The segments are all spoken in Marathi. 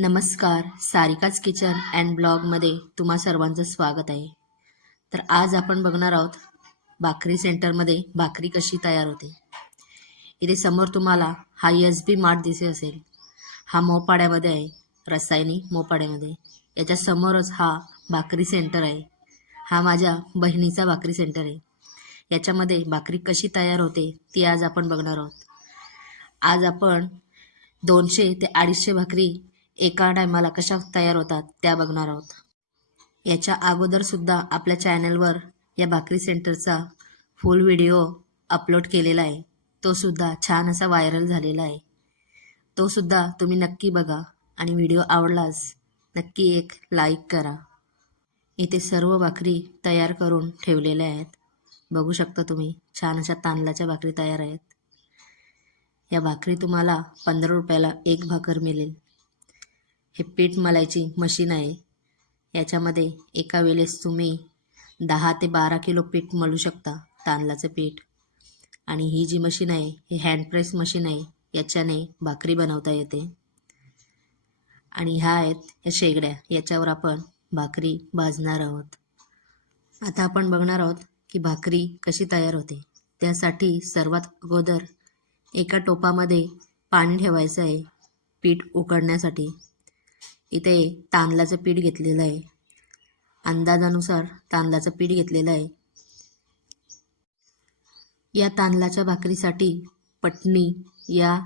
नमस्कार सारिकाच किचन अँड ब्लॉगमध्ये तुम्हा सर्वांचं स्वागत आहे. तर आज आपण बघणार आहोत भाकरी सेंटरमध्ये भाकरी कशी तयार होते. इथे समोर तुम्हाला हा एस बी मार्ट दिसे असेल. हा मोपाड्यामध्ये आहे रसायनी मोपाड्यामध्ये. याच्या समोरच हा भाकरी सेंटर आहे. हा माझ्या बहिणीचा भाकरी सेंटर आहे. याच्यामध्ये भाकरी कशी तयार होते ती आज आपण बघणार आहोत. आज आपण दोनशे ते अडीचशे भाकरी एका टायमाला कशा तयार होतात त्या बघणार आहोत. याच्या अगोदरसुद्धा आपल्या चॅनलवर या भाकरी सेंटरचा फुल व्हिडिओ अपलोड केलेला आहे. तो सुद्धा छान असा व्हायरल झालेला आहे. तो सुद्धा तुम्ही नक्की बघा आणि व्हिडिओ आवडलास नक्की एक लाईक करा. इथे सर्व भाकरी तयार करून ठेवलेल्या आहेत. बघू शकता तुम्ही छान अशा तांदळाच्या भाकरी तयार आहेत. या भाकरी तुम्हाला पंधरा रुपयाला एक भाकर मिळेल. हे पीठ मलायची मशीन आहे. याच्यामध्ये एका वेळेस तुम्ही दहा ते बारा किलो पीठ मळू शकता तांदळाचं पीठ. आणि ही जी मशीन आहे ही हँडप्रेस मशीन आहे याच्याने भाकरी बनवता येते. आणि ह्या आहेत या शेगड्या याच्यावर आपण भाकरी भाजणार आहोत. आता आपण बघणार आहोत की भाकरी कशी तयार होते. त्यासाठी सर्वात अगोदर एका टोपामध्ये पाणी ठेवायचं आहे पीठ उकडण्यासाठी. इथे तांदळाचं पीठ घेतलेलं आहे. अंदाजानुसार तांदळाचं पीठ घेतलेलं आहे. या तांदळाच्या भाकरीसाठी पटणी या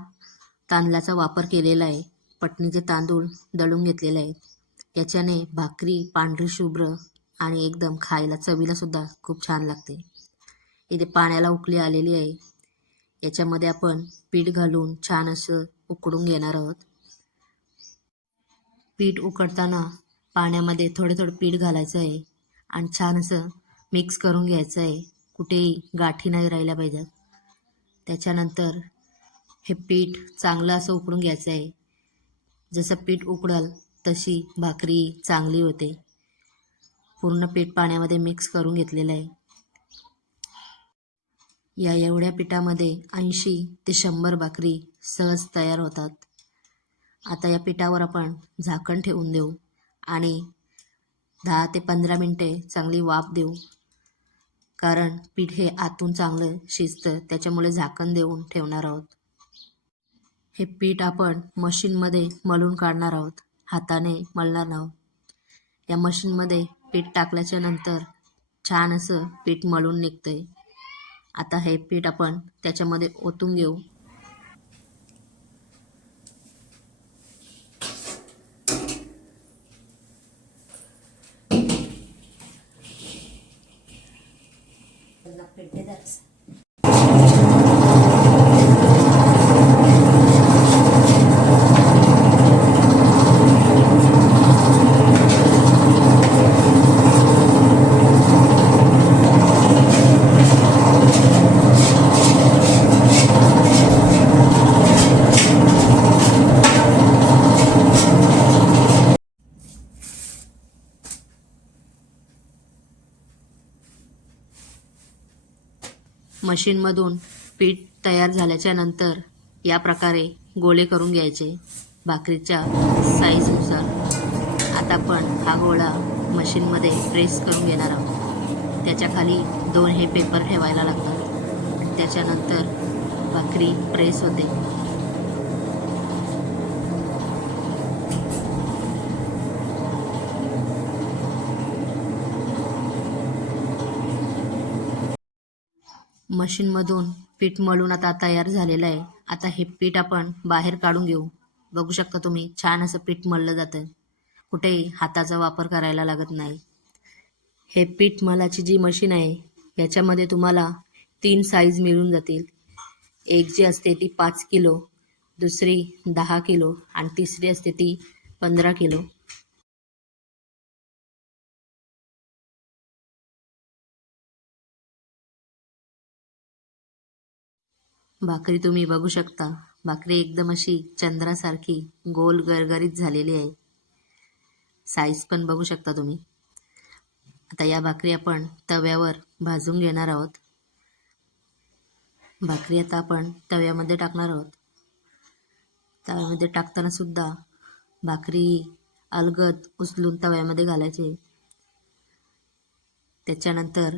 तांदळाचा वापर केलेला आहे. पटणीचे तांदूळ दळून घेतलेले आहेत. याच्याने भाकरी पांढरी शुभ्र आणि एकदम खायला चवीला सुद्धा खूप छान लागते. इथे पाण्याला उकळी आलेली आहे. याच्यामध्ये आपण पीठ घालून छान असं उकडून घेणार आहोत. पीठ उकडताना पाण्यामध्ये थोडे थोडे पीठ घालायचं आहे आणि छान असं मिक्स करून घ्यायचं आहे कुठेही गाठी नाही राहिल्या पाहिजेत. त्याच्यानंतर हे पीठ चांगलं असं उकडून घ्यायचं आहे जसं पीठ उकडाल तशी भाकरी चांगली होते. पूर्ण पीठ पाण्यामध्ये मिक्स करून घेतलेलं आहे. या एवढ्या पिठामध्ये ऐंशी ते शंभर भाकरी सहज तयार होतात. आता या पिठावर आपण झाकण ठेवून देऊ आणि दहा ते पंधरा मिनटे चांगली वाफ देऊ. कारण पीठ हे आतून चांगलं शिजतं त्याच्यामुळे झाकण देऊन ठेवणार आहोत. हे पीठ आपण मशीनमध्ये मळून काढणार आहोत. हाताने मळणार आहोत. या मशीनमध्ये पीठ टाकल्याच्या नंतर छान असं पीठ मळून निघतंय. आता हे पीठ आपण त्याच्यामध्ये ओतून घेऊ. मशीनमधून पीठ तयार झाल्याच्यानंतर या प्रकारे गोळे करून घ्यायचे भाकरीच्या साईजनुसार आता आपण हा गोळा मशीनमध्ये प्रेस करून घेणार आहोत. त्याच्याखाली दोन हे पेपर ठेवायला लागतात. त्याच्यानंतर भाकरी प्रेस होते. मशीनमधून पीठ मळून आता तयार झालेलं आहे. आता हे पीठ आपण बाहेर काढून घेऊ. बघू शकता तुम्ही छान असं पीठ मळलं जातं कुठेही हाताचा वापर करायला लागत नाही. हे पीठ मलाची जी मशीन आहे याच्यामध्ये तुम्हाला तीन साईज मिळून जातील. एक जी असते ती पाच किलो दुसरी दहा किलो आणि तिसरी असते ती पंधरा किलो. भाकरी तुम्ही बघू शकता. भाकरी एकदम अशी चंद्रासारखी गोल गरगरीत झालेली आहे. साईज पण बघू शकता तुम्ही. आता या भाकरी आपण तव्यावर भाजून घेणार आहोत. भाकरी आता आपण तव्यामध्ये टाकणार आहोत. तव्यामध्ये टाकताना सुद्धा भाकरी अलगद उचलून तव्यामध्ये घालायचे. त्याच्यानंतर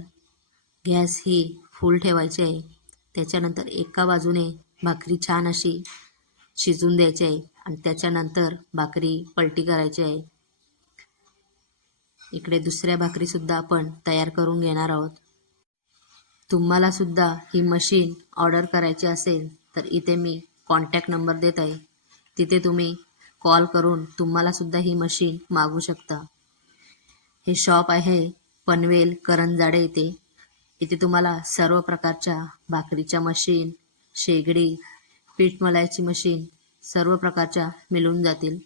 गॅस ही फुल ठेवायची आहे. त्याच्यानंतर एका बाजूने भाकरी छान अशी शिजून द्यायची आहे आणि त्याच्यानंतर भाकरी पलटी करायची आहे. इकडे दुसऱ्या भाकरीसुद्धा आपण तयार करून घेणार आहोत. तुम्हाला सुद्धा ही मशीन ऑर्डर करायची असेल तर इथे मी कॉन्टॅक्ट नंबर देत आहे. तिथे तुम्ही कॉल करून तुम्हाला सुद्धा ही मशीन मागू शकता. हे शॉप आहे पनवेल करंजाडे येथे इथे तुम्हाला सर्व प्रकारच्या भाकरीच्या मशीन शेगडी पीठ मलायची मशीन सर्व प्रकारच्या मिळून जातील.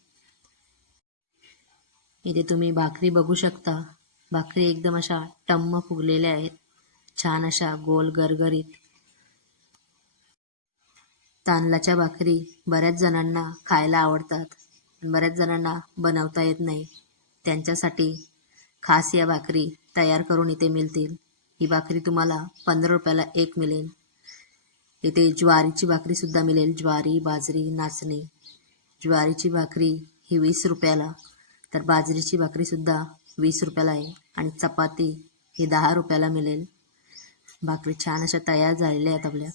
इथे तुम्ही भाकरी बघू शकता. भाकरी एकदम अशा टम्म फुगलेल्या आहेत. छान अशा गोल गरगरीत. तांदळाच्या भाकरी बऱ्याच जणांना खायला आवडतात. बऱ्याच जणांना बनवता येत नाही. त्यांच्यासाठी खास या भाकरी तयार करून इथे मिळतील. ही भाकरी तुम्हाला पंधरा रुपयाला एक मिळेल. इथे ज्वारीची भाकरीसुद्धा मिळेल. ज्वारी बाजरी नाचणी. ज्वारीची भाकरी ही वीस रुपयाला. तर बाजरीची भाकरीसुद्धा वीस रुपयाला आहे. आणि चपाती ही दहा रुपयाला मिळेल. भाकरी छान अशा तयार झालेल्या आहेत आपल्या.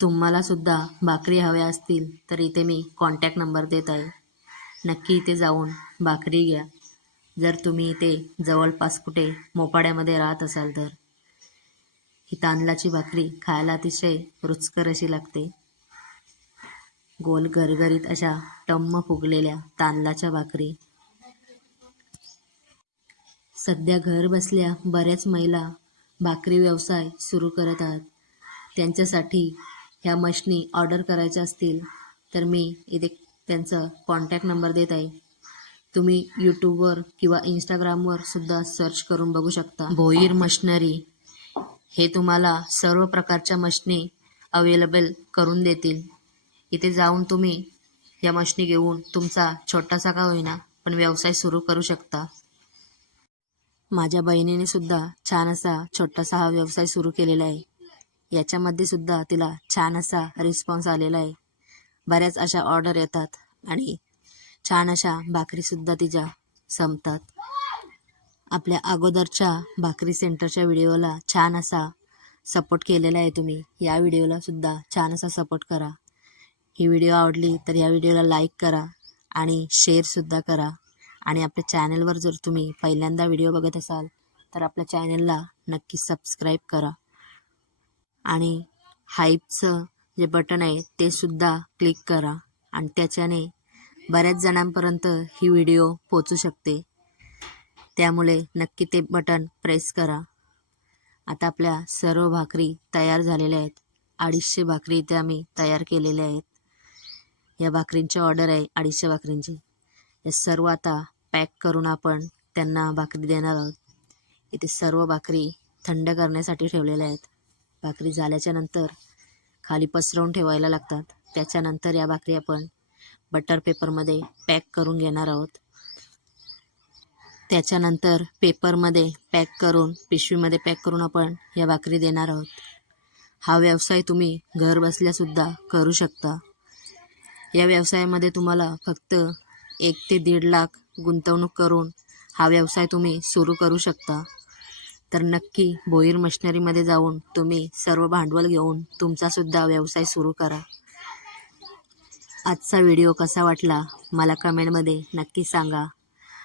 तुम्हालासुद्धा भाकरी हव्या असतील तर इथे मी कॉन्टॅक्ट नंबर देत आहे. नक्की इथे जाऊन भाकरी घ्या. जर तुम्ही इथे जवळपास कुठे मोपाड्यामध्ये राहत असाल तर. ही तांदळाची भाकरी खायला अतिशय रुचकर अशी लागते. गोल गरगरीत अशा टम्म फुगलेल्या तांदळाच्या भाकरी. सध्या घर बसल्या बऱ्याच महिला भाकरी व्यवसाय सुरू करत आहात. त्यांच्यासाठी ह्या मशनी ऑर्डर करायच्या असतील तर मी इथे त्यांचा कॉन्टॅक्ट नंबर देत आहे. तुम्ही यूट्यूबवर किंवा इंस्टाग्रामवर सुद्धा सर्च करून बघू शकता. भोईर मशनरी हे तुम्हाला सर्व प्रकारच्या मशनी अवेलेबल करून देतील. इथे जाऊन तुम्ही या मशनी घेऊन तुमचा छोटासा का होईना पण व्यवसाय सुरू करू शकता. माझ्या बहिणीने सुद्धा छान असा छोटासा हा व्यवसाय सुरू केलेला आहे. याच्यामध्ये सुद्धा तिला छान असा रिस्पॉन्स आलेला आहे. बऱ्याच अशा ऑर्डर येतात आणि छान अशा भाकरीसुद्धा तिच्या संपतात. आपल्या अगोदरच्या भाकरी सेंटरच्या व्हिडिओला छान असा सपोर्ट केलेला आहे तुम्ही. या व्हिडिओला सुद्धा छान असा सपोर्ट करा. ही व्हिडिओ आवडली तर या व्हिडिओला लाईक करा आणि शेअरसुद्धा करा. आणि आपल्या चॅनलवर जर तुम्ही पहिल्यांदा व्हिडिओ बघत असाल तर आपल्या चॅनलला नक्की सबस्क्राईब करा. आणि हाईपचं जे बटन आहे ते सुद्धा क्लिक करा. आणि त्याच्याने बऱ्याच जणांपर्यंत ही व्हिडिओ पोचू शकते. त्यामुळे नक्की ते बटन प्रेस करा. आता आपल्या सर्व भाकरी तयार झालेल्या आहेत. अडीचशे भाकरी इथे आम्ही तयार केलेल्या आहेत. या भाकरींची ऑर्डर आहे अडीचशे भाकरींची. या सर्व आता पॅक करून आपण त्यांना भाकरी देणार आहोत. इथे सर्व भाकरी थंड करण्यासाठी ठेवलेल्या आहेत. भाकरी झाल्याच्यानंतर खाली पसरवून ठेवायला लागतात. त्याच्यानंतर या भाकरी आपण बटर पेपरमध्ये पॅक करून घेणार आहोत. त्याच्यानंतर पेपरमध्ये पॅक करून पिशवीमध्ये पॅक करून आपण या भाकरी देणार आहोत. हा व्यवसाय तुम्ही घर बसल्यासुद्धा करू शकता. या व्यवसायामध्ये तुम्हाला फक्त एक ते दीड लाख गुंतवणूक करून हा व्यवसाय तुम्ही सुरू करू शकता. तर नक्की भोईर मशिनरीमध्ये जाऊन तुम्ही सर्व भांडवल घेऊन तुमचासुद्धा व्यवसाय सुरू करा. आजचा व्हिडिओ कसा वाटला मला कमेंटमध्ये नक्की सांगा.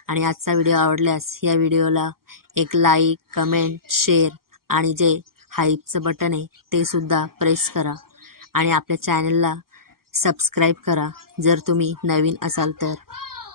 आणि आजचा व्हिडिओ आवडल्यास या व्हिडिओला एक लाईक कमेंट शेअर आणि जे हाईपचं बटन आहे ते सुद्धा प्रेस करा. आणि आपल्या चॅनलला सबस्क्राईब करा जर तुम्ही नवीन असाल तर.